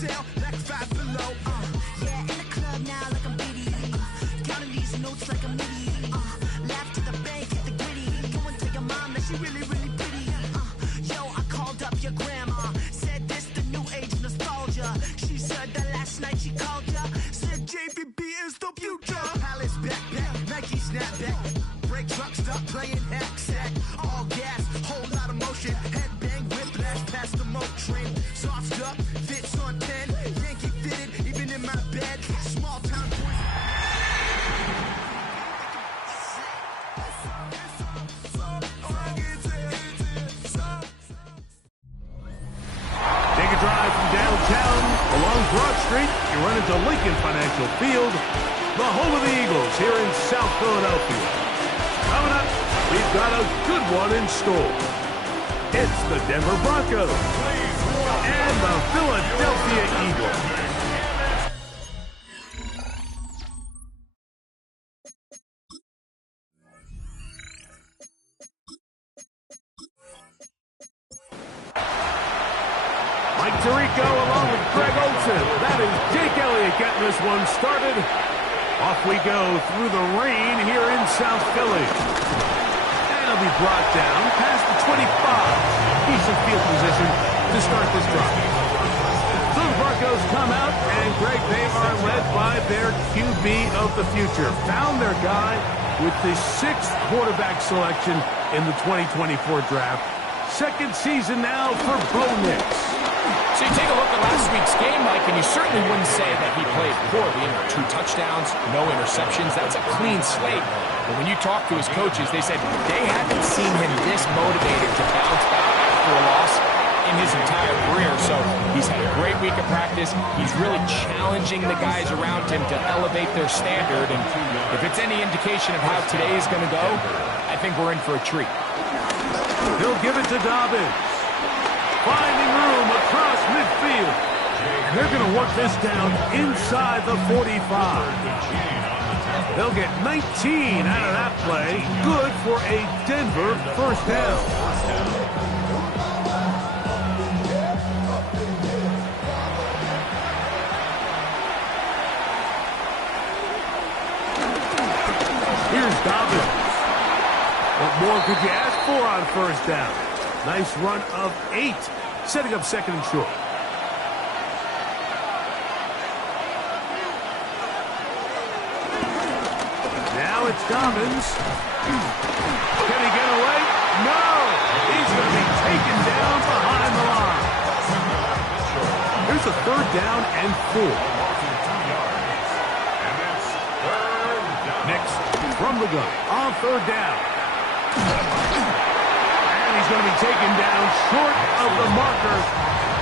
sale, like 5 below. Yeah, in the club now like I'm Biddy. Counting these notes like I'm Liddy. Laugh to the bank, hit the gritty. Go and tell your mom that she really, really pretty. Yo, I called up your grandma. Said this the new age nostalgia. She said that last night she called ya. Said JVB is the future. Palace backpack, Nike snapback. Break truck, stop playing hack sack. All gas, whole lot of motion. Headbang, whiplash, past the moat train. Soft up, fits on 10. Yankee fitted, even in my bed. Small town boys. Take a drive from downtown along Broad Street. You run into Lincoln Financial Field, the home of the Eagles here in South Philadelphia. Coming up, we've got a good one in store. It's the Denver Broncos and the Philadelphia Eagles. Mike Tirico along with Greg Olsen. That is Jake Elliott getting this one started. Off we go through the rain here in South Philly. And it'll be brought down past the 25. Decent field position to start this drive. So the Broncos come out, and Greg, they are led by their QB of the future. Found their guy with the 6th quarterback selection in the 2024 draft. Second season now for Bo Nix. So you take a look at last week's game, Mike, and you certainly wouldn't say that he played poorly. 2 touchdowns, no interceptions. That's a clean slate. But when you talk to his coaches, they said they haven't seen him this motivated to bounce back after a loss in his entire career. So he's had a great week of practice. He's really challenging the guys around him to elevate their standard. And if it's any indication of how today is going to go, I think we're in for a treat. He'll give it to Dobbins. Finding room across midfield. And they're going to work this down inside the 45. They'll get 19 out of that play. Good for a Denver first down. Here's Dobbins. What more could you ask for on first down? Nice run of 8, setting up second and short. Now it's Dobbins. Can he get away? No! He's going to be taken down behind the line. Here's a 3rd down and 4. Next, from the gun, on 3rd down. He's going to be taken down short of the marker.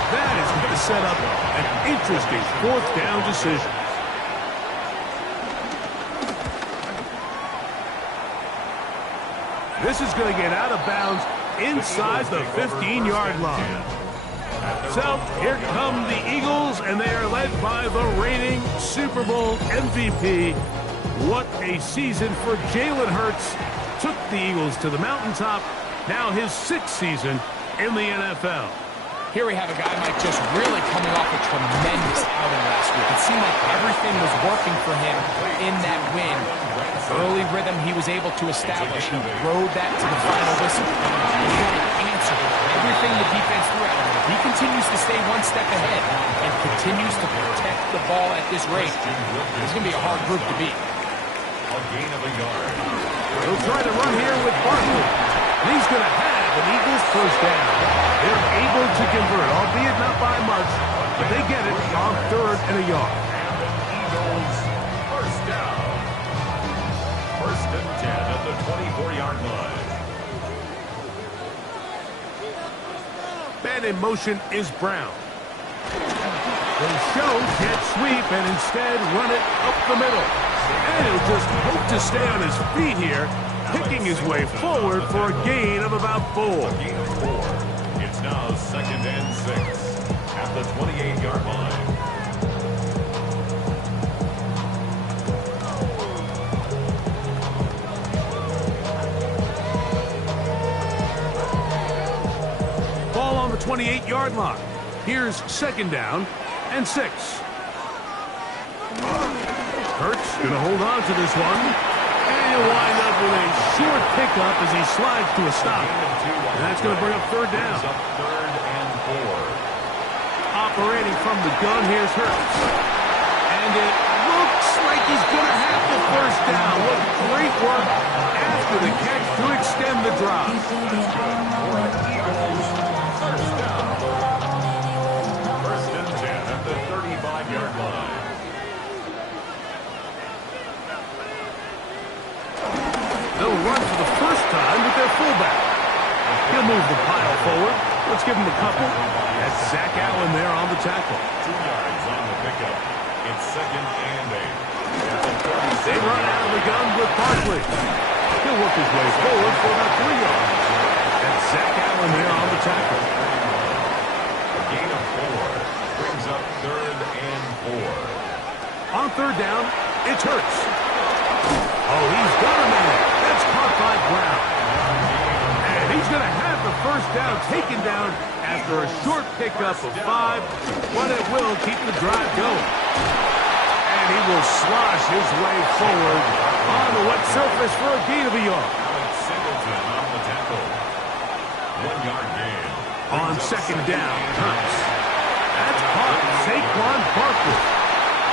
That is going to set up an interesting 4th down decision. This is going to get out of bounds inside the 15-yard line. So here come the Eagles, and they are led by the reigning Super Bowl MVP. What a season for Jalen Hurts. Took the Eagles to the mountaintop. Now his 6th season in the NFL. Here we have a guy, Mike, just really coming off a tremendous outing last week. It seemed like everything was working for him in that win. Early rhythm he was able to establish. He rode that to the final whistle. He had an answer. Everything the defense threw at him. If he continues to stay one step ahead and continues to protect the ball at this rate, it's going to be a hard group to beat. A gain of a yard. He'll try to run here with Barkley. And he's going to have an Eagles first down. They're able to convert, albeit not by much, but they get it on 3rd and a yard. Eagles first down. 1st and 10 at the 24-yard line. Man in motion is Brown. They show jet sweep and instead run it up the middle. And he'll just hope to stay on his feet here, picking his way forward for a gain of about 4. A gain of 4. It's now 2nd and 6 at the 28-yard line. Ball on the 28-yard line. Here's 2nd down. and 6. Hurts going to hold on to this one. And he'll wind up with a short pickup as he slides to a stop. And that's going to bring up 3rd down. Third and 4. Operating from the gun, here's Hurts. And it looks like he's going to have the 1st down. What great work after the catch to extend the drive. First down. 1st and 10 at the 35-yard line. They'll run for the first time with their fullback. He'll move the pile forward. Let's give him a couple. That's Zach Allen there on the tackle. 2 yards on the pickup. It's 2nd and 8. They run out of the gun with Barkley. He'll work his way forward for about 3 yards. That's Zach Allen there on the tackle. A gain of 4 brings up 3rd and 4. On 3rd down, it's Hurts. Oh, he's got a man. That's caught by Brown. And he's going to have the 1st down taken down after a short pickup of 5, but it will keep the drive going. And he will slosh his way forward on the wet surface for a gain of a yard. Alex Singleton on the tackle. 1-yard gain. On 2nd down, Hurts. That's caught Saquon Barkley.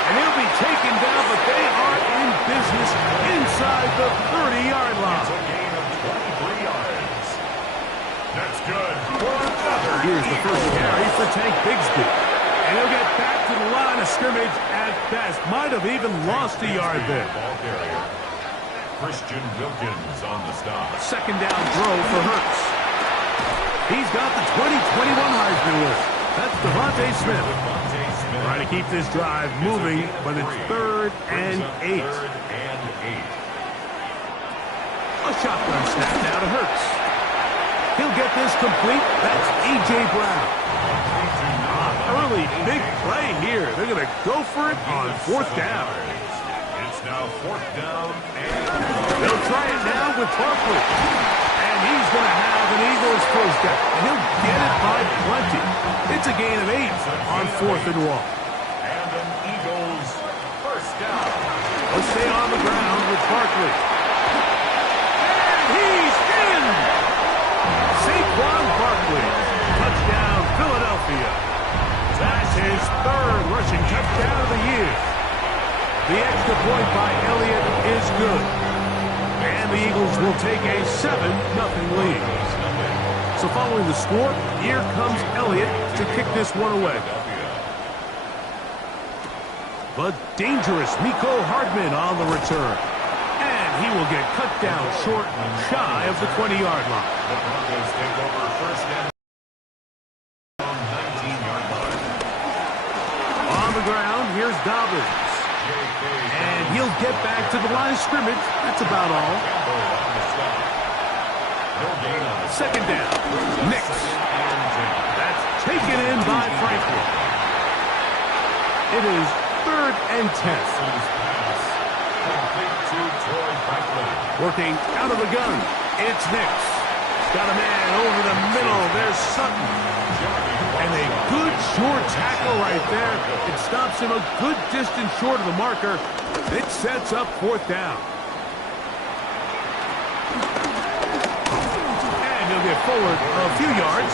And he'll be taken down, but they are in business inside the 30-yard line. It's a gain of 23 yards. That's good for another. Here's the first carry for Tank Bigsby. And he'll get back to the line of scrimmage at best. Might have even lost a yard there. Ball carrier. Christian Wilkins on the stop. 2nd down throw for Hurts. He's got the 2021 Heisman winner. That's Devontae Smith. Devontae Smith. Trying to keep this drive moving, but it's 3rd and 8. 3rd and 8. A shotgun snap now to Hurts. He'll get this complete. That's A.J. Brown. Early big play here. They're going to go for it on 4th down. It's now 4th down and They'll try it now with Barkley. And he's going to have an Eagles 1st down. And he'll get it by plenty. It's a gain of 8 on 4th and 1. and an Eagles 1st down. Let's stay on the ground with Barkley. And he's in! Saquon Barkley. Touchdown, Philadelphia. That's his 3rd rushing touchdown of the year. The extra point by Elliott is good. And the Eagles will take a 7-0 lead. So following the score, here comes Elliott to kick this one away. But dangerous Mecole Hardman on the return. And he will get cut down short, shy of the 20-yard line. The Broncos take over 1st and 19-yard line. On the ground, here's Dobbins. And he'll get back to the line of scrimmage. That's about all. Campbell on the stop. No gain on the 2nd down. Nix. That's taken in by Franklin. It is 3rd and 10. pass. Complete to Troy Franklin. Working out of the gun. It's Nix. Got a man over the middle. There's Sutton. And a good short tackle right there. It stops him a good distance short of the marker. It sets up 4th down. And he'll get forward a few yards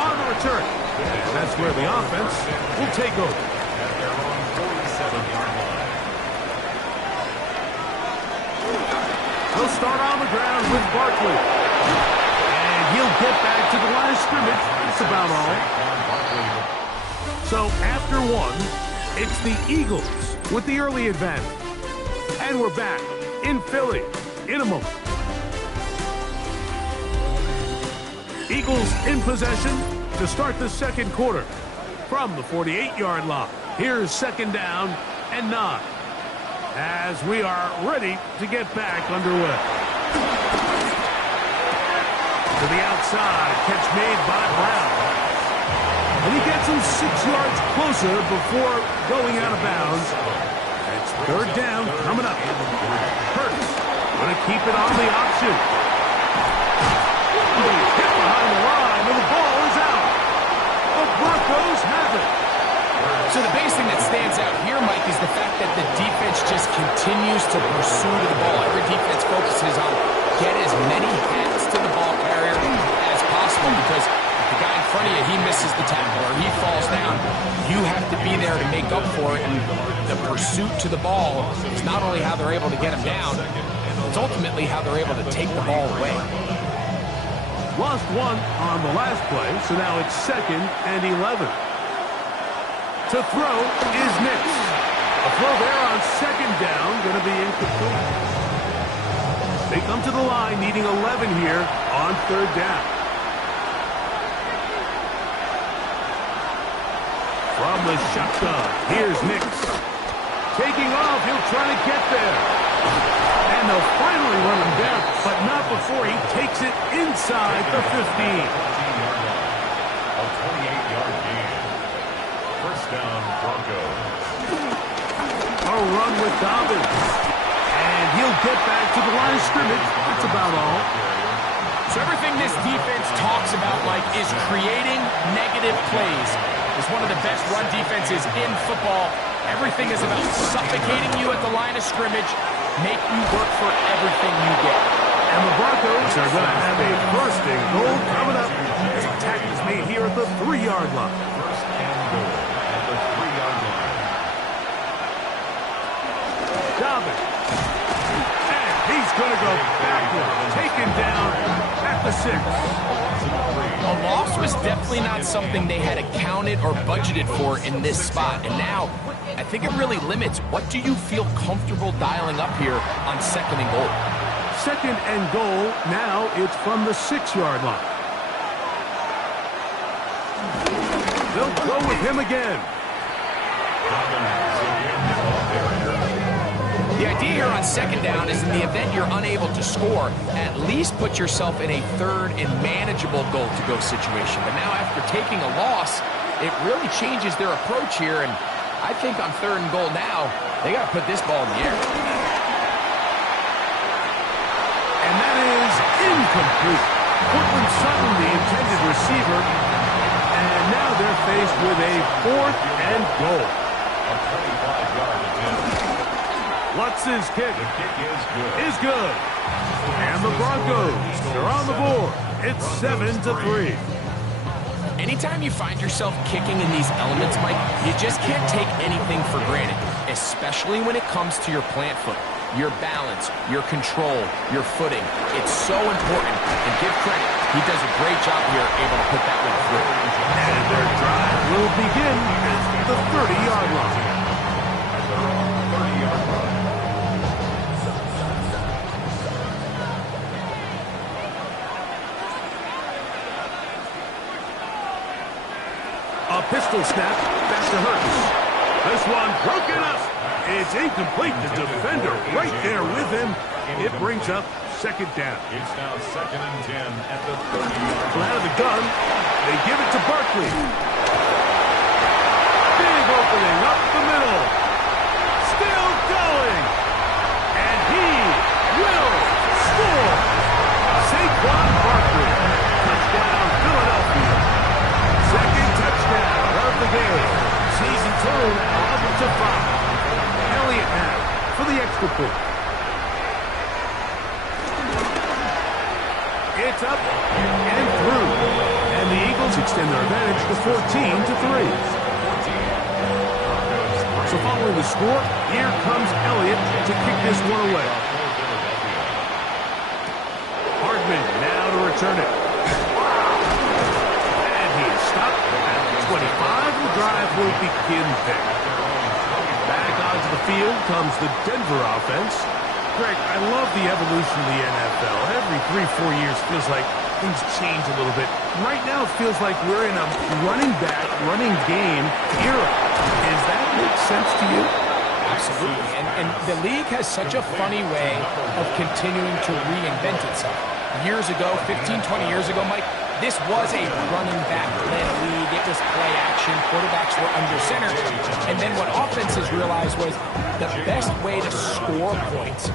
on the return. And that's where the offense will take over. At their own 47-yard line. They'll start on the ground with Barkley. And he'll get back to the line of scrimmage. That's about all. So after 1, it's the Eagles with the early advantage. And we're back in Philly in a moment. Eagles in possession to start the 2nd quarter. From the 48-yard line, here's 2nd down and 9. As we are ready to get back underway. To the outside, catch made by Brown. And he gets him 6 yards closer before going out of bounds. It's 3rd down coming up. Hurts going to keep it on the option. Oh, hit behind the line, and the ball is out. The Broncos have it. So the biggest thing that stands out here, Mike, is the fact that the defense just continues to pursue to the ball. Every defense focuses on get as many hands to the ball carrier as possible, because if the guy in front of you, he misses the tackle or he falls down, you have to be there to make up for it. And the pursuit to the ball is not only how they're able to get him down, it's ultimately how they're able to take the ball away. Lost one on the last play, so now it's 2nd and 11. To throw is Nix. A throw there on 2nd down, going to be incomplete. They come to the line needing 11 here on 3rd down. From the shotgun, here's Nix. Taking off, he'll try to get there. And they'll finally run him down, but not before he takes it inside the 15. A 28-yard gain. First down, Broncos. A run with Dobbins. And he'll get back to the line of scrimmage. That's about all. So everything this defense talks about, Mike, is creating negative plays. It's one of the best run defenses in football. Everything is about suffocating you at the line of scrimmage, make you work for everything you get. And the Broncos are going to have a 1st and goal coming up as a tackle is made here at the 3-yard line. First and goal at the 3-yard line. Dobbins. And he's going to go backwards, taken down at the 6. A loss was definitely not something they had accounted or budgeted for in this spot. And now, I think it really limits what do you feel comfortable dialing up here on 2nd and goal. 2nd and goal, now it's from the 6-yard line. They'll go with him again. The idea here on 2nd down is in the event you're unable to score, at least put yourself in a 3rd and manageable goal-to-go situation. But now after taking a loss, it really changes their approach here. And I think on 3rd and goal now, they got to put this ball in the air. And that is incomplete. Cortland Sutton, the intended receiver. And now they're faced with a 4th and goal. A 25-yard attempt. What's his kick? The kick is good. Is good. And the Broncos are on the board. It's 7-3. Anytime you find yourself kicking in these elements, Mike, you just can't take anything for granted, especially when it comes to your plant foot, your balance, your control, your footing. It's so important, and give credit. He does a great job here able to put that one through. And their drive will begin at the 30-yard line. At their own 30-yard line. A pistol snap, back to Hurts. This one broken up. It's incomplete. The defender right there with him. It brings up 2nd down. It's now 2nd and 10 at the 30-yard line. Out of the gun, they give it to Barkley. Big opening up the middle. Still going. And he will score. Saquon Barkley. Touchdown, Philadelphia. 2nd touchdown of the game. Season total now up to 5. Elliott now for the extra point. It's up and through. And the Eagles extend their advantage to 14-3. So following the score, here comes Elliott to kick this one away. Hardman now to return it. And he's stopped at 25. The drive will begin there. Back onto the field comes the Denver offense. Greg, I love the evolution of the NFL. Every 3-4 years feels like things change a little bit. Right now it feels like we're in a running back, running game era. Does that make sense to you? Absolutely. And the league has such a funny way of continuing to reinvent itself. Years ago, 15, 20 years ago, Mike, this was a running back-led league. It was play action. Quarterbacks were under center. And then what offenses realized was the best way to score points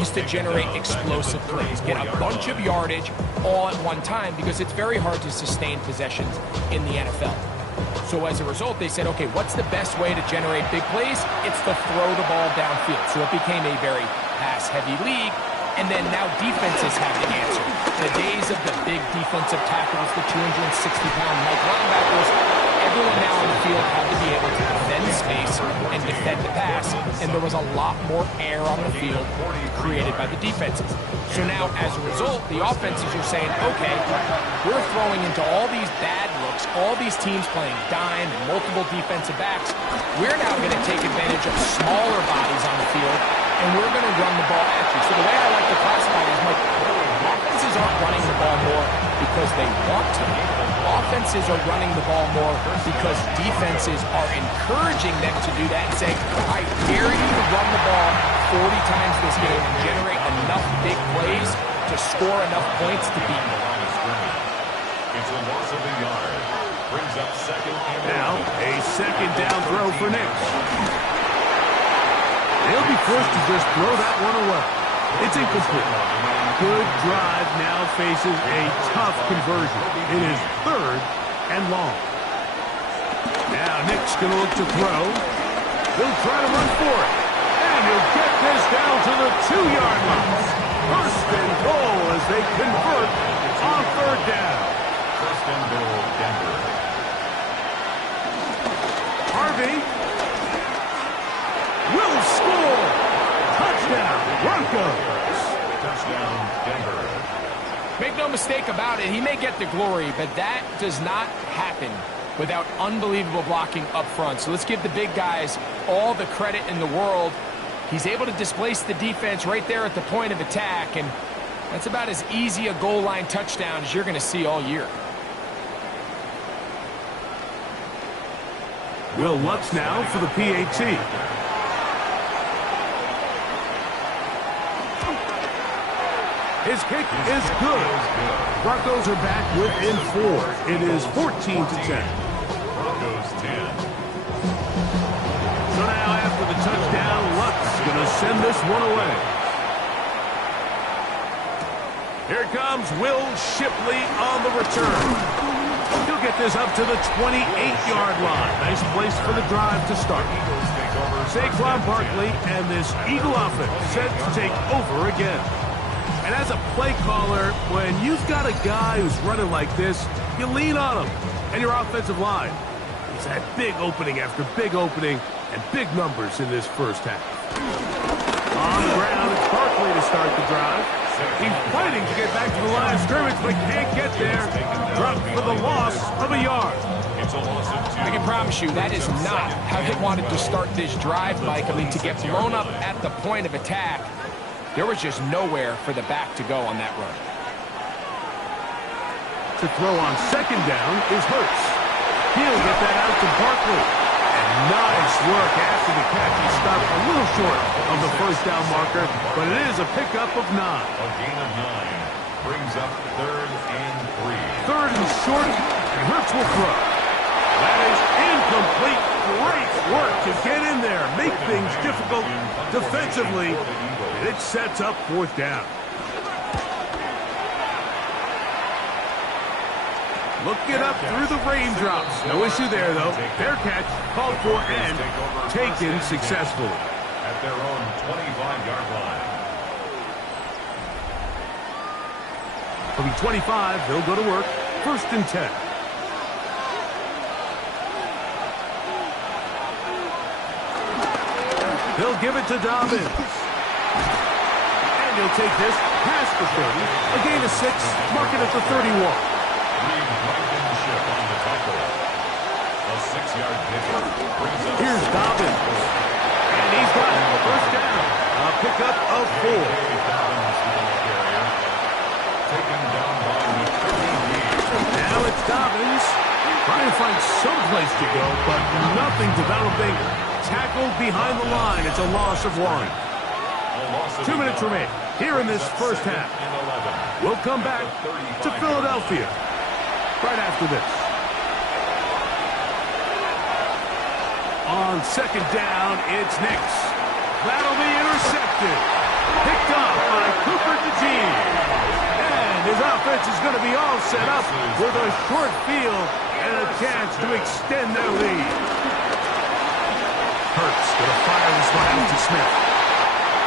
is to generate explosive plays. Get a bunch of yardage all at one time because it's very hard to sustain possessions in the NFL. So as a result, they said, okay, what's the best way to generate big plays? It's to throw the ball downfield. So it became a very pass-heavy league. And then now defenses have to answer. The days of the big defensive tackles, the 260-pound Mike linebackers, everyone now on the field had to be able to defend space and defend the pass. And there was a lot more air on the field created by the defenses. So now, as a result, the offenses are saying, okay, we're throwing into all these bad looks, all these teams playing dime and multiple defensive backs. We're now going to take advantage of smaller bodies on the field, and we're going to run the ball at you. So the way I like to classify it is, Mike, offenses aren't running the ball more because they want to. Offenses are running the ball more because defenses are encouraging them to do that and saying, I dare you to run the ball 40 times this game and generate enough big plays to score enough points to beat you. It's a loss of a yard. Brings up second and Now, a second down throw for Nix. They'll be forced to just throw that one away. It's incomplete. Good drive now faces a tough conversion. It is third and long. Now Nick's going to look to throw. He'll try to run for it. And he'll get this down to the 2-yard line. First and goal as they convert on third down. first and goal, Denver. Harvey will score. Touchdown, Broncos. Touchdown, Denver. Make no mistake about it, he may get the glory, but that does not happen without unbelievable blocking up front. So let's give the big guys all the credit in the world. He's able to displace the defense right there at the point of attack, and that's about as easy a goal line touchdown as you're going to see all year. Will Lutz now for the PAT. His kick is good. Broncos are back within 4. It is 14-10. Broncos 10. So now after the touchdown, Lutz going to send this one away. Here comes Will Shipley on the return. He'll get this up to the 28-yard line. Nice place for the drive to start. Saquon Barkley and this Eagle offense set to take over again. And as a play caller, when you've got a guy who's running like this, you lean on him. And your offensive line. He's had big opening after big opening and big numbers in this first half. On the ground, it's Barkley to start the drive. He's fighting to get back to the line of scrimmage, but can't get there. Dropped for the loss of a yard. It's a loss of 2. I can promise you that is not how they wanted to start this drive, Mike. I mean, to get blown up at the point of attack, there was just nowhere for the back to go on that run. To throw on second down is Hurts. He'll get that out to Barkley. And nice work after the catch. He stopped a little short of the first down marker, but it is a pickup of 9. A gain of 9 brings up third and 3. Third and short, and Hurts will throw. That is incomplete. Great work to get in there, make things difficult defensively. It sets up fourth down. Looking up through the raindrops. No issue there, though. Fair catch, called for and taken successfully. At their own 25-yard line. From 25, they'll go to work. First and 10. They'll give it to Dobbins. And he'll take this past the 30. A gain of 6, mark it at the 31. Blankenship on the tackle. A 6-yard pickup brings up. Here's Dobbins. And he's got it. First down. A pickup of 4. Dobbins, the ball carrier. Taken down by the 30. Now it's Dobbins. Trying to find some place to go, but nothing developing. Tackled behind the line. It's a loss of 1. 2 minutes remain here in this first half. We'll come back to Philadelphia right after this. On second down, it's Nix. That'll be intercepted. Picked up by Cooper DeJean. And And his offense is going to be all set up with a short field and a chance to extend their lead. Hurts going to fire this one out to Smith.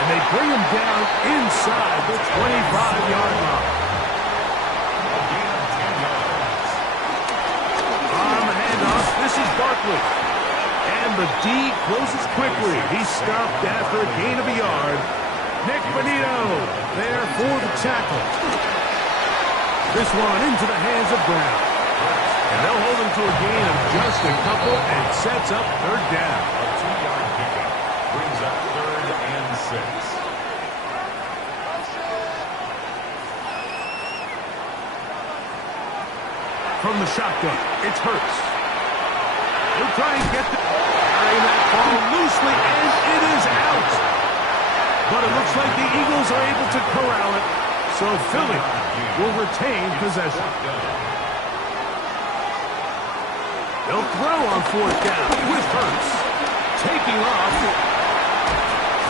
And they bring him down inside the 25-yard line. On the handoff, this is Barkley. And the D closes quickly. He's stopped after a gain of a yard. Nick Bonito there for the tackle. This one into the hands of Brown. And they'll hold him to a gain of just a couple and sets up third down. A 2-yard pickup brings up 3rd and 6. From the shotgun, it's Hurts. He'll try and get carrying that ball loosely, and it is out. But it looks like the Eagles are able to corral it, so Philly will retain possession. They'll throw on 4th down with Hurts. Taking off,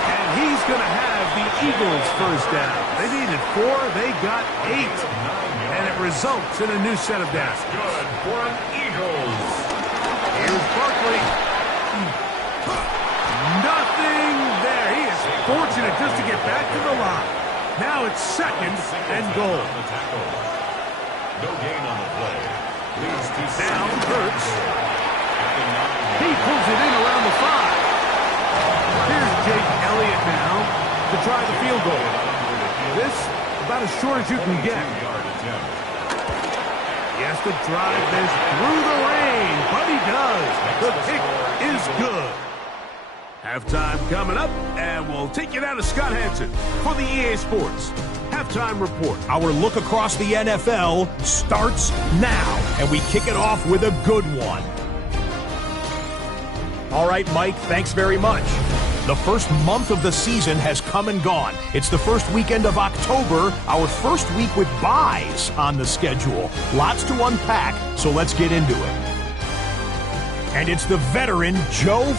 and he's going to have the Eagles first down. They needed 4, they got 8. And it results in a new set of downs. Good for an Eagles. Here's Barkley. Nothing there. He is fortunate just to get back to the line. Now it's 2nd and goal. No gain on the play. Leads to Now Hurts. He pulls it in around the 5. Here's Jake Elliott now to try the field goal. This about as short as you can get. He has to drive this through the rain, but he does. The kick is good. Halftime coming up, and we'll take you down to Scott Hanson for the EA Sports Halftime Report. Our look across the NFL starts now, and we kick it off with a good one. All right, Mike, thanks very much. The first month of the season has come and gone. It's the first weekend of October, our first week with byes on the schedule. Lots to unpack, so let's get into it. And it's the veteran Joe.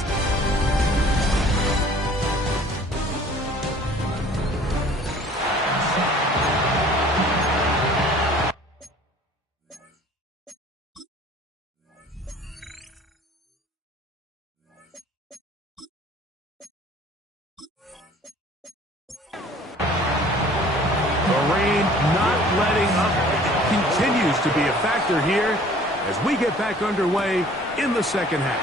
To be a factor here as we get back underway in the second half.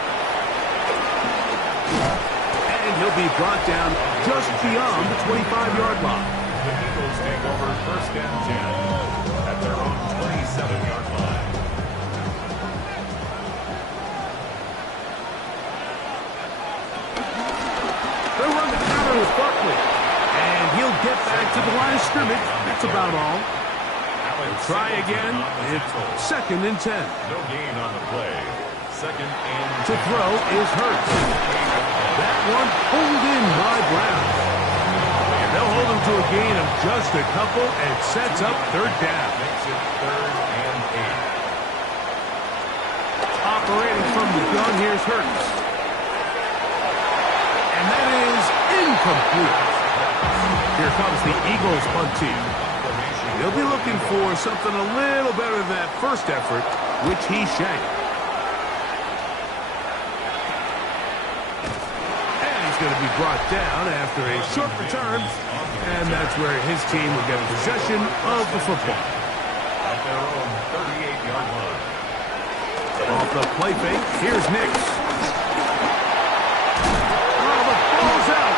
And he'll be brought down just beyond the 25-yard line. The Eagles take over 1st and 10 at their own 27-yard line. They'll run the counter with Barkley. And he'll get back to the line of scrimmage. That's about all. Try again. It's 2nd and 10. No gain on the play. 2nd and 10. To throw is Hurts. That one pulled in by Brown. And they'll hold him to a gain of just a couple and sets up third down. Makes it 3rd and 8. Operating from the gun, here's Hurts. And that is incomplete. Here comes the Eagles punt team. They'll be looking for something a little better than that first effort, which he shanked. And he's going to be brought down after a short return, and that's where his team will get possession of the football. At their own 38-yard line. Off the play fake, here's Nix. Oh, the ball's out.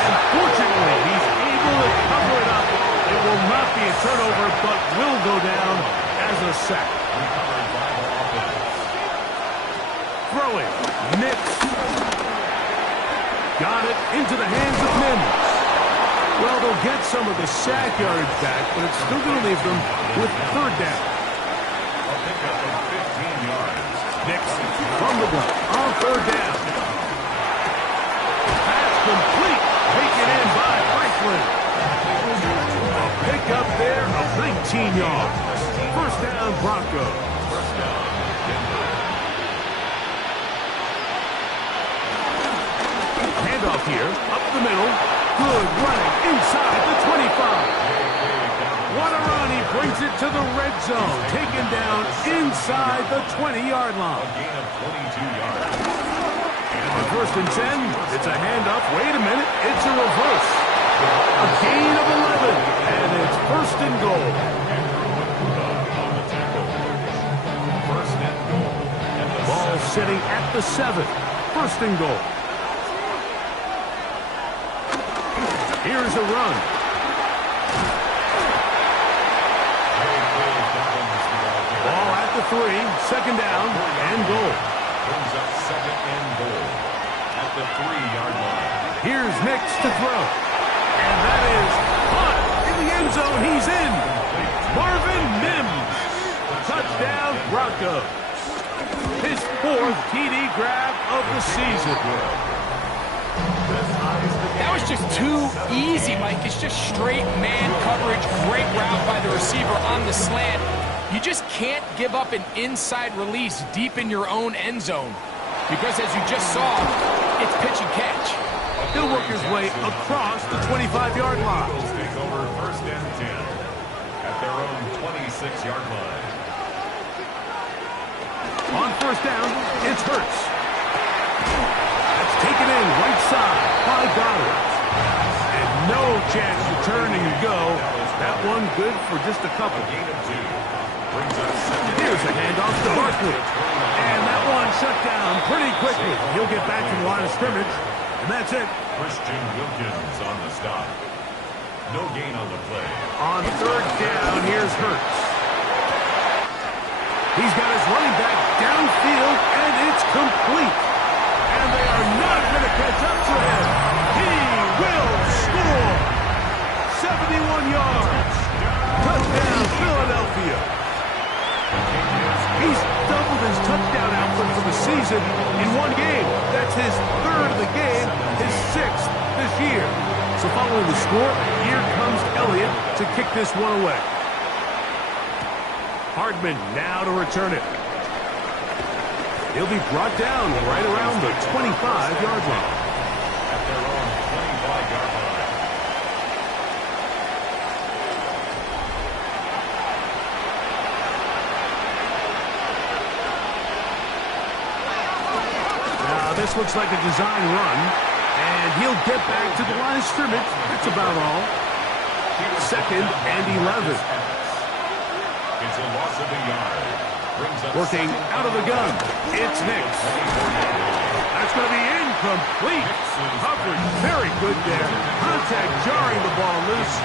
And fortunately, he's able to cover it up. It will not be a turnover, but will go down as a sack. Throwing. Nix. Got it into the hands of Mims. Well, they'll get some of the sack yardage back, but it's still going to leave them with third down. A pickup of 15 yards. Nix from the gun on third down. Pass complete. Taken in by Franklin. Pick up there of 19 yards. First down, Broncos. First down, Denver. Handoff here, up the middle. Good running inside the 25. What a run brings it to the red zone, taken down inside the 20-yard line. A gain of 22 yards. On 1st and 10, it's a handoff. Wait a minute, it's a reverse. A gain of 11, and it's 1st and goal. On the tackle. 1st and goal. And the Ball sitting at the 7, 1st and goal. Here's a run. Ball at the 3, 2nd down, and goal. Brings up 2nd and goal at the 3-yard line. Here's Nix to throw. And that is caught in the end zone. He's in. Marvin Mims. Touchdown, Broncos. His 4th TD grab of the season. That was just too easy, Mike. It's just straight man coverage. Great route by the receiver on the slant. You just can't give up an inside release deep in your own end zone. Because as you just saw, it's pitch and catch. He'll work his way across the 25-yard line. Eagles take over 1st and 10 at their own 26-yard line. On 1st down, it's Hurts. That's taken in right side by Goddard. And no chance to turn and go. That one good for just a couple. A gain of 2. Brings up 2nd. Here's a handoff to Barkley. And that one shut down pretty quickly. He'll get back to the line of scrimmage. And that's it. Christian Wilkins on the stop. No gain on the play. On 3rd down, here's Hurts. He's got his running back downfield, and it's complete. And they are not going to catch up to him. He will score. 71 yards. Touchdown, Philadelphia. He's doubled his touchdown output for the season in one game. That's his 3rd of the game, his 6th this year. So following the score, here comes Elliott to kick this one away. Hardman now to return it. He'll be brought down right around the 25-yard line. At their own 25-yard line. Now this looks like a design run, and he'll get back to the line of scrimmage. That's about all. 2nd and 11. It's a loss of a yard. Brings up Working out of the gun. It's Nix. That's going to be incomplete. Coverage very good there. Contact jarring the ball loose.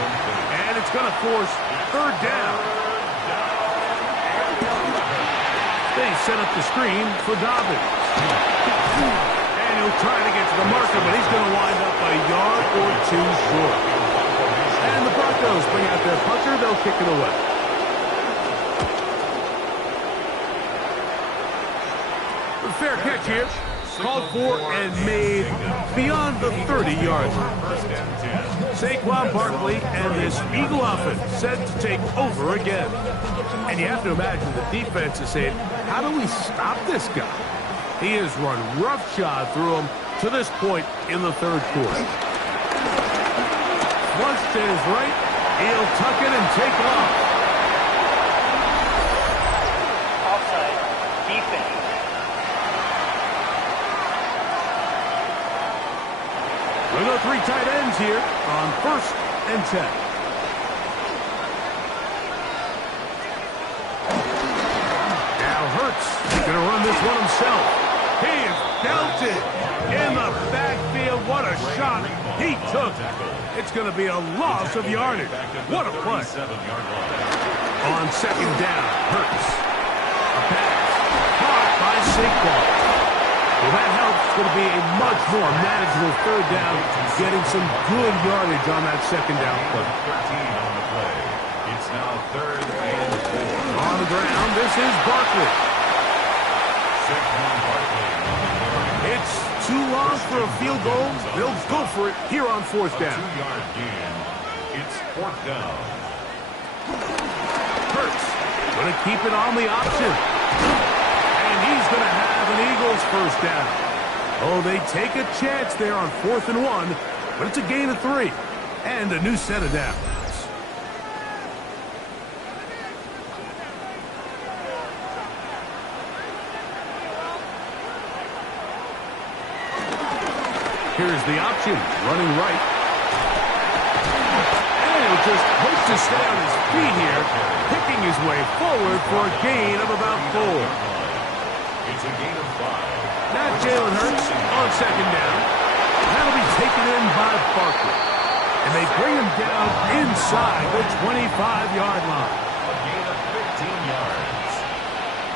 And it's going to force 3rd down. They set up the screen for Dobbins. And he'll try to get to the marker, but he's going to wind up a yard or 2 short. And the Broncos bring out their punter. They'll kick it away. Fair catch here. Called for and made beyond the 30-yard line. Saquon Barkley and this Eagle offense set to take over again. And you have to imagine the defense is saying, how do we stop this guy? He has run roughshod through him to this point in the 3rd quarter. Flush to his right. He'll tuck it and take off. Offside. Defense. We'll go 3 tight ends here on 1st and 10. Now Hurts going to run this one himself. He is belted in the backfield. What a shot he took. It's going to be a loss of yardage. What a play. On 2nd down, Hurts. A pass caught by Saquon. Well, that helps. It's going to be a much more manageable 3rd down, getting some good yardage on that 2nd down play. 13 on the play. It's now 3rd and 4. On the ground, this is Barkley. Saquon Barkley. It's too long for a field goal. They'll go for it here on 4th down. 2-yard gain. It's 4th down. Hurts going to keep it on the option. And he's going to have an Eagles 1st down. Oh, they take a chance there on 4th and 1, but it's a gain of 3 and a new set of downs. Here's the option, running right. And he'll just hope to stay on his feet here, picking his way forward for a gain of about 4. It's a gain of 5. Now Jalen Hurts on second down. That'll be taken in by Barkley. And they bring him down inside the 25-yard line. A gain of 15 yards.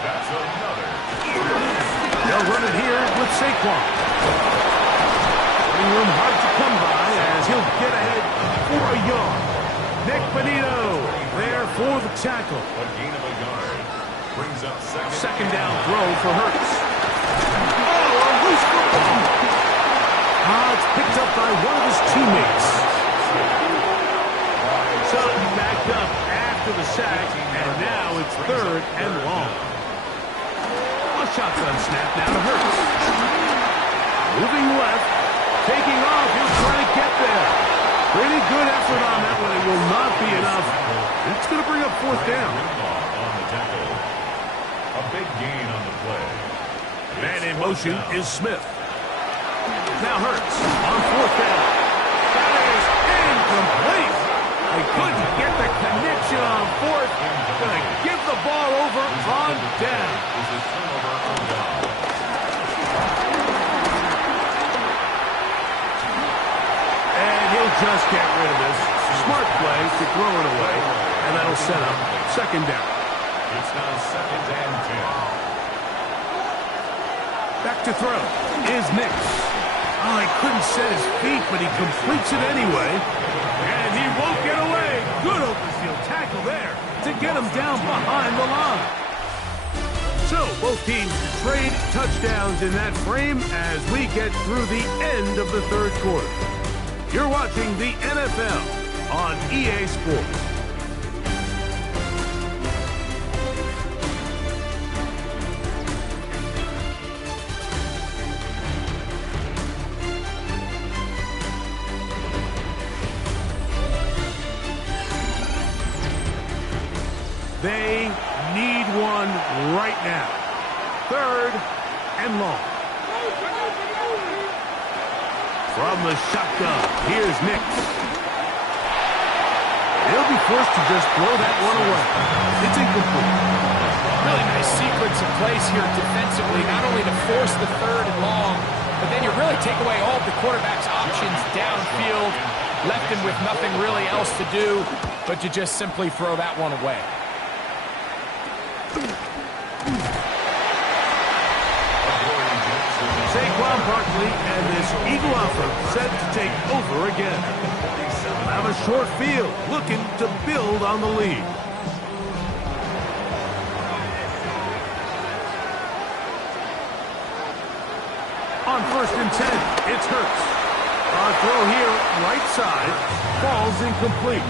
That's another. They'll run it here with Saquon. Running room hard to come by as he'll get ahead for a yard. Nick Bonito there for the tackle. A gain of a yard. Brings up Second down throw for Hurts. Oh, a loose football. It's picked up by one of his teammates. Sutton backed up after the sack, and now it's 3rd and long. A shotgun snap now to Hurts. Moving left, taking off, he'll try to get there. Pretty good effort on that one. It will not be enough. It's going to bring up 4th down. on the tackle. A big gain on the play. Man in motion is Smith. Now Hurts on 4th down. That is incomplete. They couldn't get the connection on 4th. Going to give the ball over on down. Is a turnover on down. And he'll just get rid of this. Smart play to throw it away. And that'll set up 2nd down. It's now 2nd and 10. Back to throw is Nix. Oh, he couldn't set his feet, but he completes it anyway. And he won't get away. Good open field tackle there to get him down behind the line. So, both teams trade touchdowns in that frame as we get through the end of the 3rd quarter. You're watching the NFL on EA Sports. They need one right now. 3rd and long. From the shotgun, here's Nix. He'll be forced to just throw that one away. It's incomplete. Really nice sequence of plays here defensively, not only to force the 3rd and long, but then you really take away all of the quarterback's options downfield, left him with nothing really else to do but to just simply throw that one away. Saquon Barkley and this Eagle offense set to take over again. Have a short field, looking to build on the lead. On 1st and 10, it's Hurts. A throw here, right side, falls incomplete.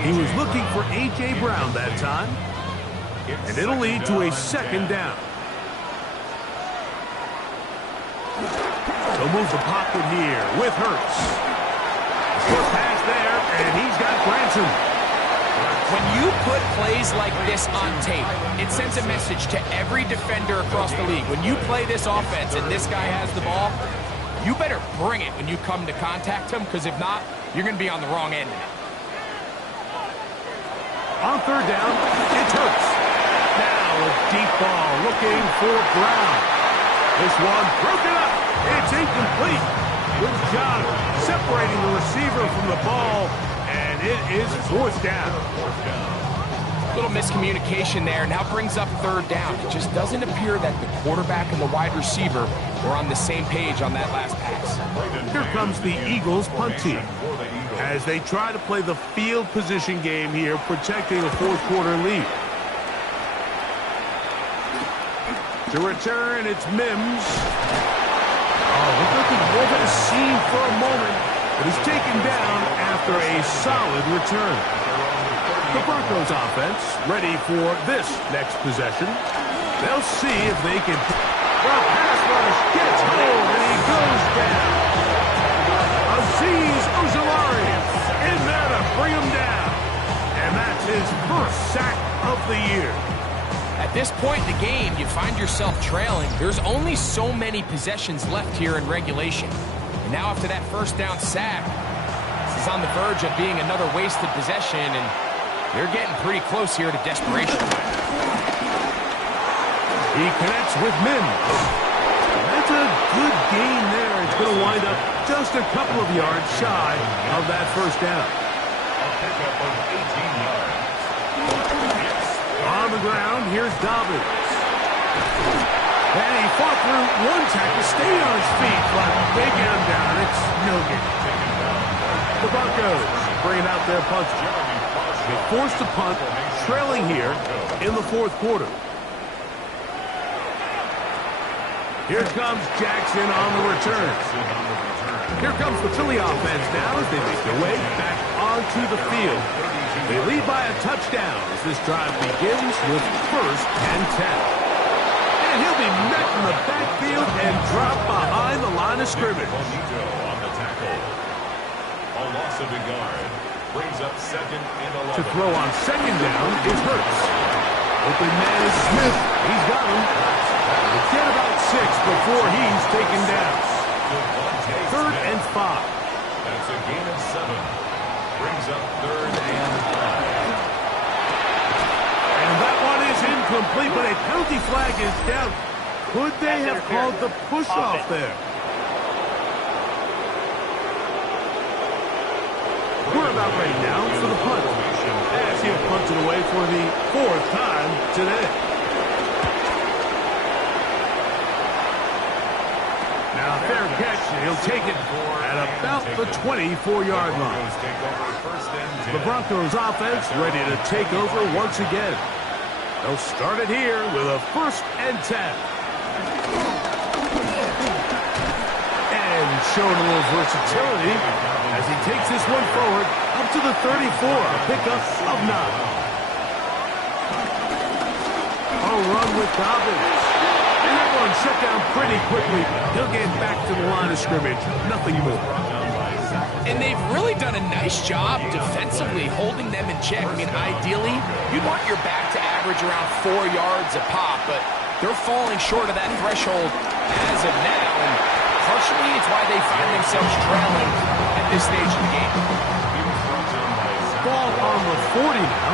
He was looking for A.J. Brown that time, and it'll lead to a 2nd down. He'll move the pocket here with Hurts. Short pass there, and he's got Granson. When you put plays like this on tape, it sends a message to every defender across the league. When you play this offense and this guy has the ball, you better bring it when you come to contact him, because if not, you're going to be on the wrong end of it. On 3rd down, it's Hurts. Now a deep ball looking for Brown. This one broken up. It's incomplete. Good job separating the receiver from the ball, and it is 4th down. A little miscommunication there. Now brings up 3rd down. It just doesn't appear that the quarterback and the wide receiver were on the same page on that last pass. Here comes the Eagles punt team as they try to play the field position game here, protecting a 4th quarter lead. To return, it's Mims. Looked like he woven a seam for a moment, but he's taken down after a solid return. The Broncos offense ready for this next possession. They'll see if they can. The pass rush gets home, and he goes down. Azeez Ojulari in there to bring him down. And that's his 1st sack of the year. At this point in the game, you find yourself trailing. There's only so many possessions left here in regulation. And now after that first down sack, this is on the verge of being another wasted possession, and they're getting pretty close here to desperation. He connects with Mims. That's a good gain there. It's going to wind up just a couple of yards shy of that first down. A pickup of 18 yards. On the ground, here's Dobbins. And he fought through one tackle, stayed on his feet, but they get him down. It's no gain. The Broncos bringing out their punter. They forced a punt, trailing here in the fourth quarter. Here comes Jackson on the return. Here comes the Philly offense now as they make their way back onto the field. They lead by a touchdown as this drive begins with 1st and 10. And he'll be met in the backfield and dropped behind the line of scrimmage. On the tackle. A loss of a yard. Brings up 2nd and 11. To throw on 2nd down is Hurts. Open man is Smith. He's got him. They get about 6 before he's taken down. 3rd and 5. That's a gain of 7. Brings up 3rd and 5. And that one is incomplete, but a penalty flag is down. Could they have called the push-off there? We're about ready now for the punt. As he'll punt it away for the 4th time today. Now, fair catch, and he'll take it at about the 24-yard line. The Broncos offense ready to take over once again. They'll start it here with a 1st and 10. And showing a little versatility as he takes this one forward up to the 34, a pickup of 9. A run with Dobbins. And that one shut down pretty quickly. He'll get back to the line of scrimmage. Nothing more. And they've really done a nice job defensively holding them in check. I mean, ideally, you'd want your back to average around 4 yards a pop, but they're falling short of that threshold as of now. And partially, it's why they find themselves trailing at this stage of the game. Ball on the 40 now.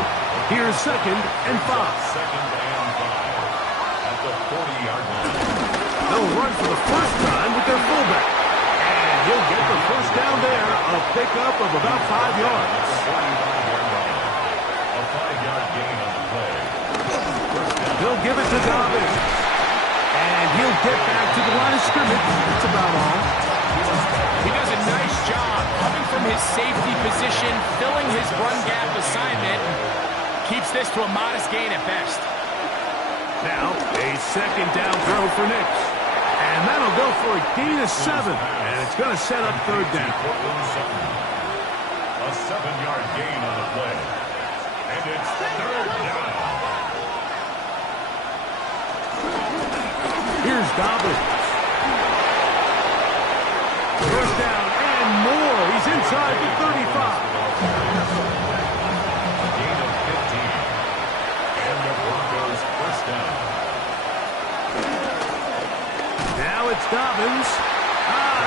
Here's 2nd and 5. 2nd and 5. At the 40-yard line. They'll run for the first time with their fullback. And he'll get the first down there, a pickup of about 5 yards. A 5-yard gain on the play. He'll give it to Dobbins. And he'll get back to the line of scrimmage. That's about all. He does a nice job coming from his safety position, filling his run gap assignment, and keeps this to a modest gain at best. Now, a 2nd down throw for Nix. And that'll go for a gain of 7. And it's going to set up 3rd down. A 7-yard gain on the play. And it's 3rd down. Here's Dobbins. 1st down and more. He's inside the 35. Gain of 15. And the Broncos 1st down. Now it's Dobbins.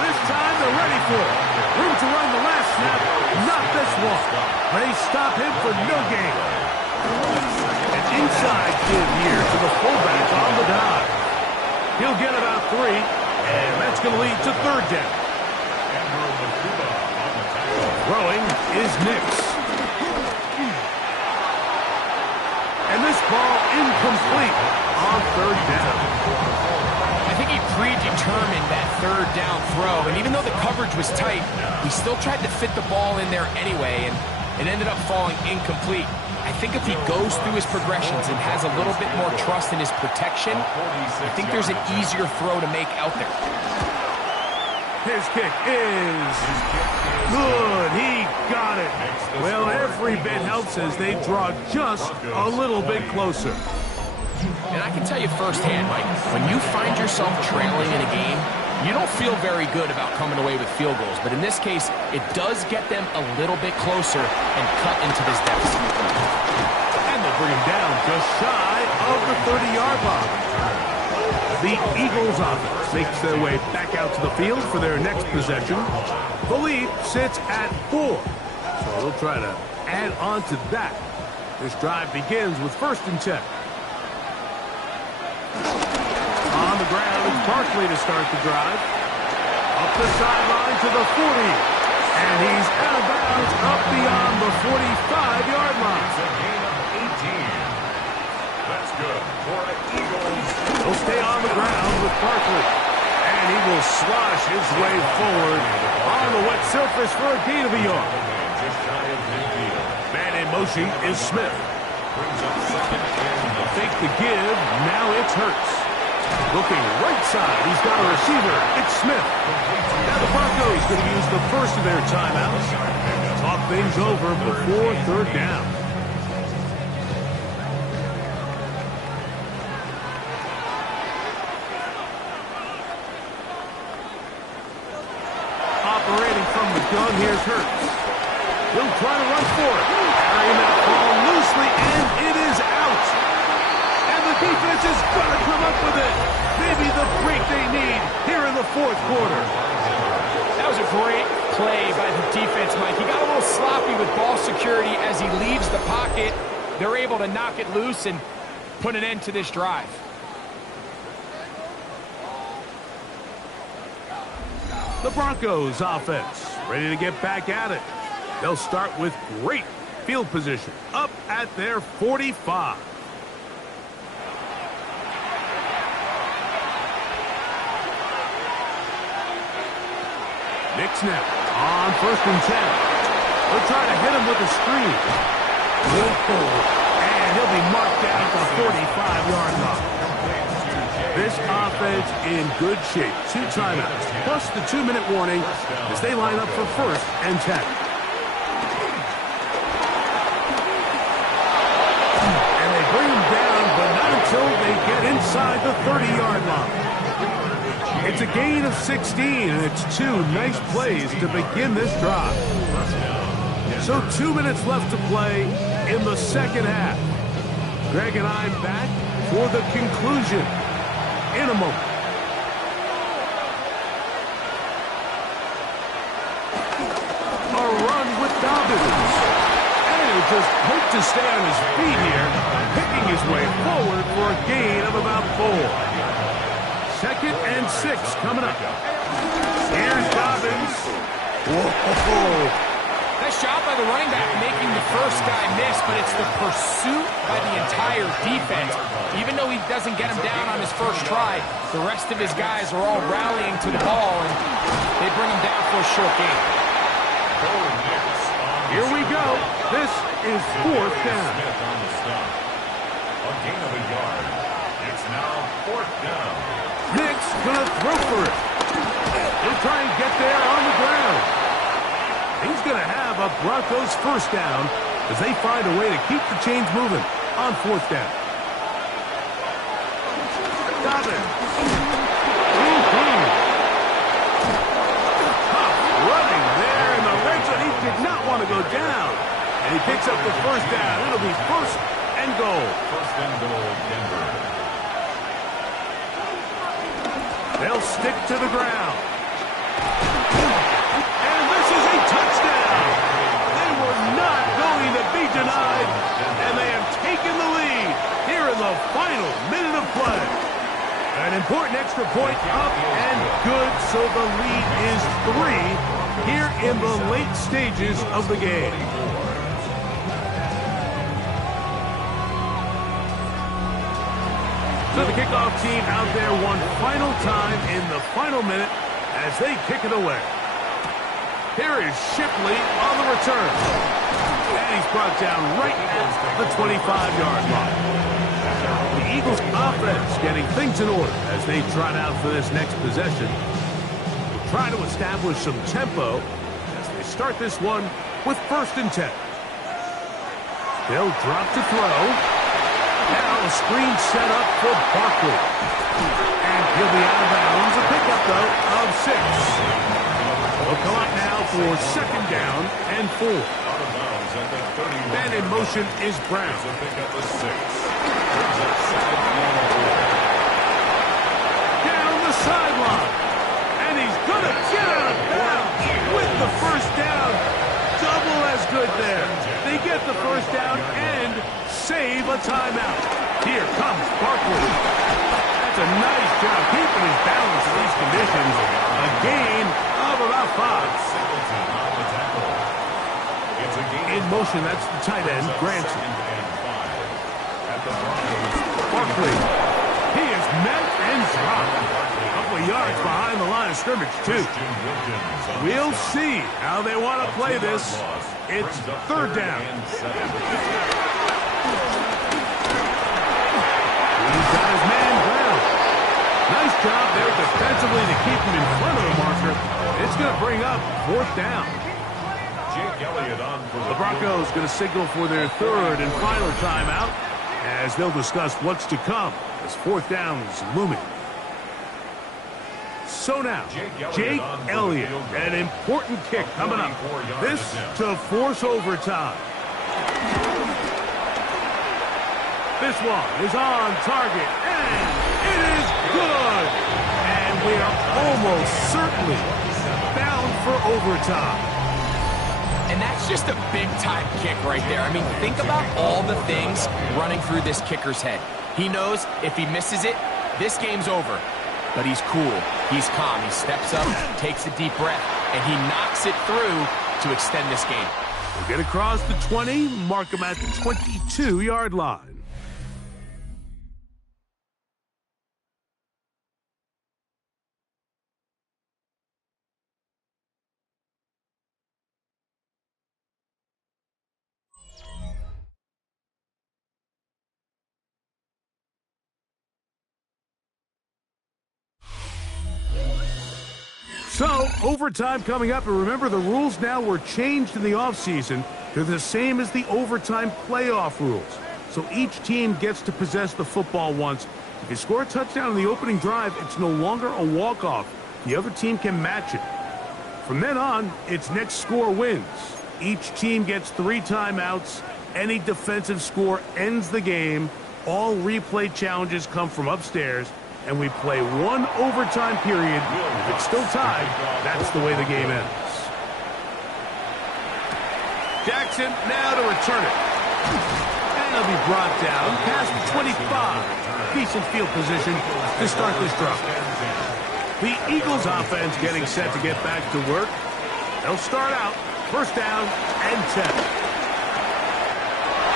This time they're ready for it. Room to run the last snap. Not this one. They stop him for no gain. An inside give here to the fullback on the dive. He'll get about 3, and that's going to lead to 3rd down. Throwing is Nix. And this ball incomplete on 3rd down. I think he predetermined that 3rd down throw, and even though the coverage was tight, he still tried to fit the ball in there anyway, and it ended up falling incomplete. I think if he goes through his progressions and has a little bit more trust in his protection, I think there's an easier throw to make out there. His kick is good. He got it. Well, every bit helps as they draw just a little bit closer. And I can tell you firsthand, Mike, when you find yourself trailing in a game, you don't feel very good about coming away with field goals. But in this case, it does get them a little bit closer and cut into this deficit. And they'll bring him down just shy of the 30-yard line. The Eagles offense makes their way back out to the field for their next possession. The lead sits at 4. So they'll try to add on to that. This drive begins with 1st and 10. On the ground, it's Barkley to start the drive. Up the sideline to the 40. And he's out of bounds up beyond the 45-yard line. It's a gain of 18. That's good for the Eagles. He'll stay on the ground with Barkley. And he will slosh his way forward on the wet surface for a gain of a yard. Just shy of midfield. Man in motion is Smith. Brings up 2nd and Fake the give. Now it's Hurts. Looking right side. He's got a receiver. It's Smith. Now the Broncos going to use the first of their timeouts. Talk things over before 3rd down. Operating from the gun, here's Hurts. He'll try to run for it. Carrying that ball loosely, and it is out. And the defense is going to come up with it. Maybe the break they need here in the 4th quarter. That was a great play by the defense, Mike. He got a little sloppy with ball security as he leaves the pocket. They're able to knock it loose and put an end to this drive. The Broncos offense ready to get back at it. They'll start with great field position up at their 45. Nick snap on 1st and 10. They'll try to hit him with a screen. And he'll be marked down at the 45-yard line. This offense in good shape. 2 timeouts, plus the 2-minute warning as they line up for 1st and 10. And they bring him down, but not until they get inside the 30-yard line. It's a gain of 16, and it's 2 nice plays to begin this drive. So 2 minutes left to play in the 2nd half. Greg and I back for the conclusion in a moment. A run with Dobbins. And he'll just hope to stay on his feet here, picking his way forward for a gain of about 4. 2nd and 6 coming up. Here's Dobbins. Whoa. Nice job by the running back making the first guy miss, but it's the pursuit by the entire defense. Even though he doesn't get him down on his first try, the rest of his guys are all rallying to the ball, and they bring him down for a short gain. Here we go. This is 4th down. Smith on the stop. A gain of a yard. It's now 4th down. Nick's gonna throw for it. He'll try and get there on the ground. He's gonna have a Broncos 1st down as they find a way to keep the chains moving on 4th down. Dobbins. Tough running there in the red zone. He did not want to go down. And he picks up the 1st down. It'll be 1st and goal. 1st and goal, Denver. They'll stick to the ground. And this is a touchdown. They were not going to be denied, and they have taken the lead here in the final minute of play. An important extra point up and good, so the lead is 3 here in the late stages of the game. So the kickoff team out there one final time in the final minute as they kick it away. Here is Shipley on the return. And he's brought down right at the 25-yard line. The Eagles offense getting things in order as they trot out for this next possession. Try to establish some tempo as they start this one with 1st and 10. They'll drop to throw. Now a screen set up for Barkley. And he'll be out of bounds. A pickup, though, of 6. They'll come out now for 2nd down and 4. Out of bounds at the 30. Man in motion is Brown. So pick up the 6. Brings up 2nd and 4. sideline. And he's going to get out of bounds with the first down. Double as good there. They get the first down and save a timeout. Here comes Barkley. That's a nice job keeping his balance in these conditions. A gain of about 5. In motion, that's the tight end, Granson. Barkley. He is met and dropped. A couple of yards behind the line of scrimmage, too. We'll see how they want to play this. It's third down. He's got his man down. Nice job there defensively to keep him in front of the marker. It's going to bring up fourth down. The Broncos going to signal for their third and final timeout as they'll discuss what's to come as fourth down is looming. So now, Jake Elliott, an important kick coming up. This to force overtime. This one is on target, and it is good. And we are almost certainly bound for overtime. And that's just a big-time kick right there. I mean, think about all the things running through this kicker's head. He knows if he misses it, this game's over. But he's cool. He's calm. He steps up, takes a deep breath, and he knocks it through to extend this game. We'll get across the 20, mark him at the 22-yard line. So, overtime coming up, and remember the rules now were changed in the offseason. They're the same as the overtime playoff rules. So each team gets to possess the football once. If you score a touchdown in the opening drive, it's no longer a walk-off. The other team can match it. From then on, it's next score wins. Each team gets 3 timeouts. Any defensive score ends the game. All replay challenges come from upstairs. And we play 1 overtime period. If it's still tied, that's the way the game ends. Jackson now to return it. And he'll be brought down past the 25. Decent field position to start this drive. The Eagles offense getting set to get back to work. They'll start out first down and 10.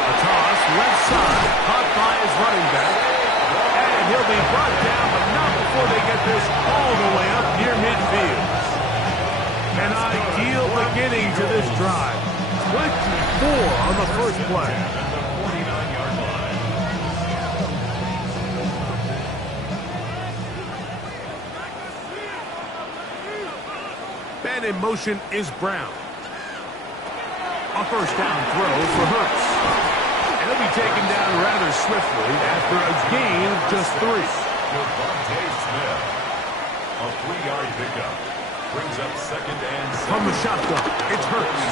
A toss left side caught by his running back. He'll be brought down, but not before they get this all the way up near midfield. An ideal beginning to this drive. 24 on the first play. Man in motion is Brown. A first down throw for Hurts. He'll be taken down rather swiftly after a gain of just 3. Devontae Smith. A 3-yard pickup. Brings up second and 7. From the shotgun, it's Hurts.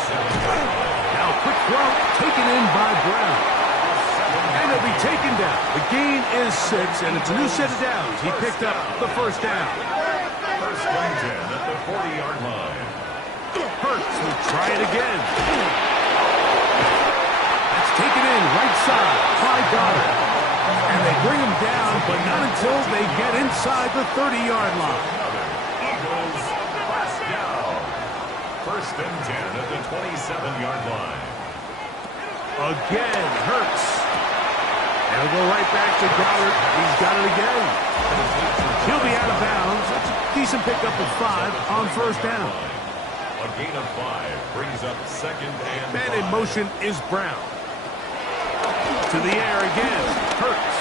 Now a quick throw taken in by Brown. And he'll be taken down. The gain is 6, and it's a new set of downs. He picked up the first down. First and 10 at the 40-yard line. Hurts will try it again. Taken in right side by Goddard. And they bring him down, but not until they get inside the 30-yard line. Eagles last down. First and 10 at the 27-yard line. Again, Hurts. And he'll go right back to Goddard. He's got it again. He'll be out of bounds. That's a decent pickup of 5 on first down. A gain of 5 brings up second and 5. Man in motion is Brown. To the air again. Hurts.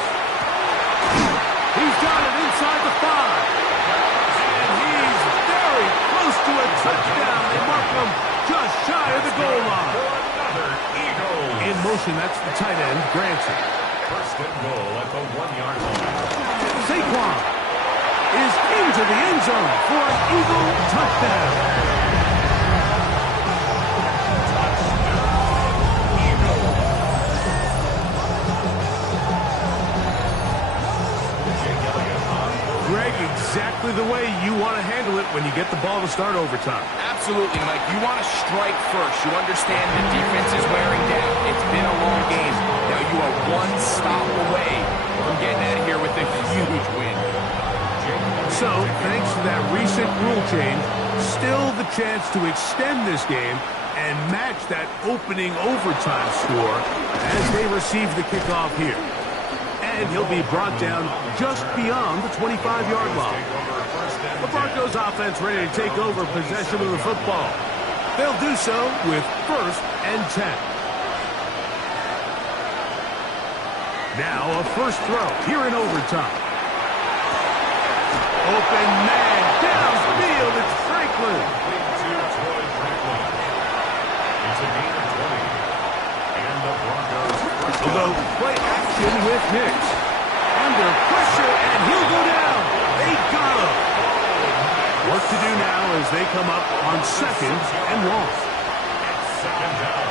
He's got it inside the 5. And he's very close to a touchdown. They mark him just shy of the goal line. In motion, that's the tight end, Granson. First and goal at the 1-yard line. Saquon is into the end zone for an Eagle touchdown. Greg, exactly the when you get the ball to start overtime. Absolutely, Mike. You want to strike first. You understand the defense is wearing down. It's been a long game. Now you are one stop away from getting out of here with a huge win. So, thanks to that recent rule change, still the chance to extend this game and match that opening overtime score as they receive the kickoff here. And he'll be brought down just beyond the 25-yard line. The Broncos offense ready to take over possession of the football. They'll do so with 1st and 10. Now a first throw here in overtime. Open man downfield. It's Franklin. It's a gain of 20. And the Broncos first We'll go play action with Nix. Under pressure, and he'll go down. They got him. Work to do now as they come up on 2nd and long. second down.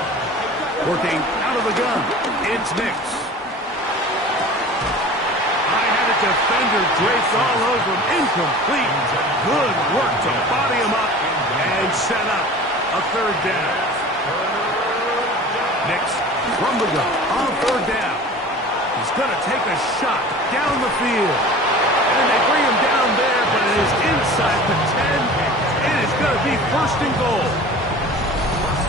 Working out of the gun. It's Nix. Defender draped all over him. Incomplete. Good work to body him up and set up a 3rd down. Nix from the gun on 3rd down. He's going to take a shot down the field. And they bring him down there, but it is inside the 10. It is going to be 1st and goal.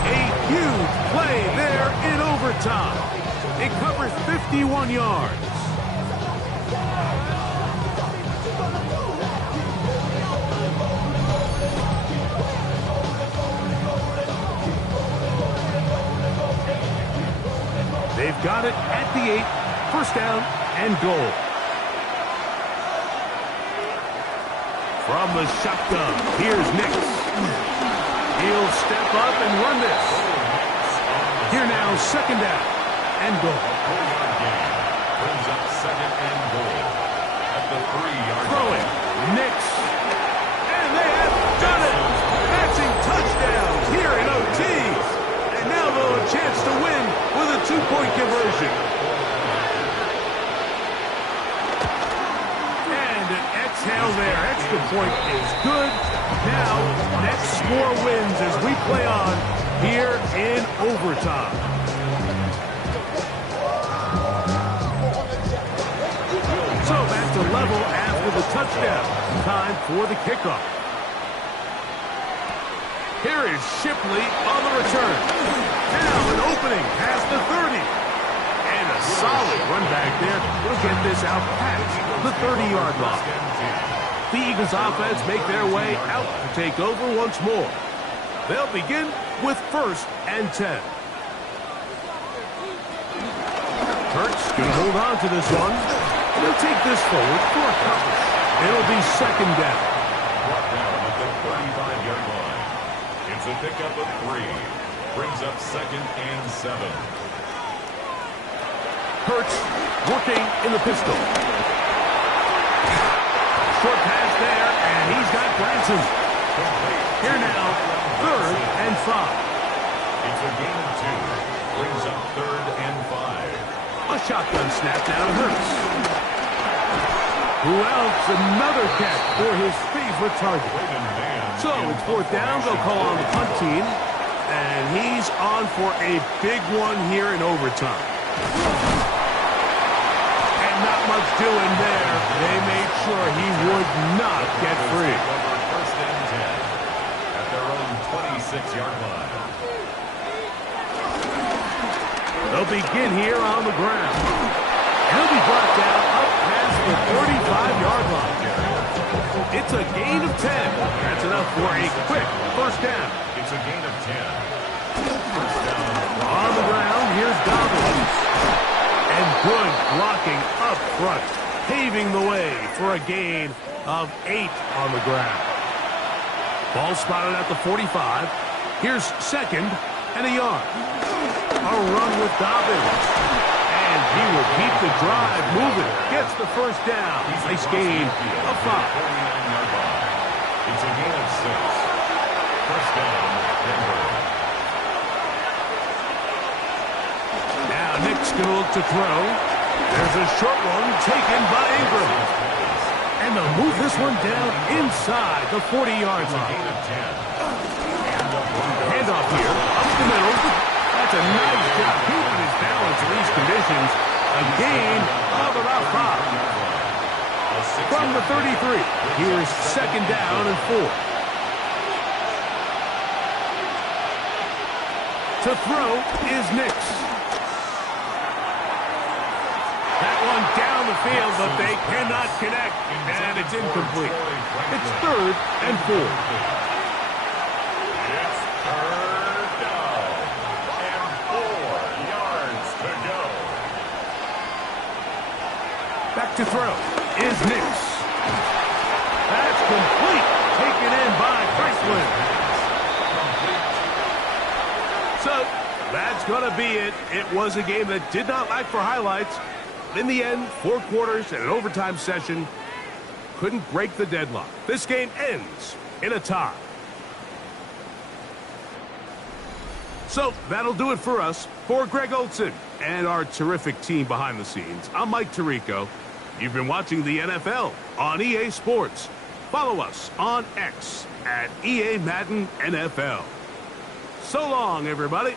A huge play there in overtime. It covers 51 yards. They've got it at the 8, 1st down and goal. From the shotgun, here's Nix. He'll step up and run this. Here now, 2nd down and goal. Brings up 2nd and goal at the 3-yard line. Throwing, Nix. And they have done it. Matching touchdowns here in OT. And now they'll have a chance to win with a 2-point conversion. And an exhale there. Extra point is good. Now, next score wins as we play on here in overtime. So back to level after the touchdown. Time for the kickoff. Here is Shipley on the return. Now an opening past the 30. And a solid run back there. Will get this out past the 30-yard line. The Eagles offense make their way out to take over once more. They'll begin with 1st and 10. Hurts going to hold on to this one. They'll take this forward for a couple. It'll be 2nd down. Brought down at the 35-yard line. It's a pickup of 3. Brings up 2nd and 7. Hurts working in the pistol. Short pass there, and he's got Branson. Here now, 3rd and 5. It's a gain of 2. Brings up 3rd and 5. A shotgun snap down to Hurts. Who else? Another catch for his favorite target. So it's 4th down. They'll call on the punt team. And he's on for a big one here in overtime. And not much doing there. They made sure he would not get free. 1st and 10 at their own 26-yard line. They'll begin here on the ground. He'll be brought down up past the 35-yard line. It's a gain of 10. That's enough for a quick 1st down. It's a gain of 10. 1st down. On the ground, here's Dobbins. And good blocking up front, paving the way for a gain of 8 on the ground. Ball spotted at the 45. Here's 2nd and a yard. A run with Dobbins. And he will keep the drive moving. Gets the 1st down. Nice gain of 5. 49-yard line. It's a gain of 6. 1st down, Denver. Now Nick's going to look to throw. There's a short one taken by Ingram. And And they'll move this one down inside the 40-yard line. Handoff here, up the middle. That's a nice job keeping his balance in these conditions. A gain of about 5. From the 33, here's second down and 4. To throw is Nix. That one down the field, but they cannot connect, and it's incomplete. It's third and 4. It's third down and 4 yards to go. Back to throw is Nix. That's complete. Taken in by Franklin. So, that's going to be it. It was a game that did not lack for highlights. In the end, 4 quarters and an overtime session couldn't break the deadlock. This game ends in a tie. So, that'll do it for us. For Greg Olsen and our terrific team behind the scenes, I'm Mike Tirico. You've been watching the NFL on EA Sports. Follow us on X at EA Madden NFL. So long, everybody.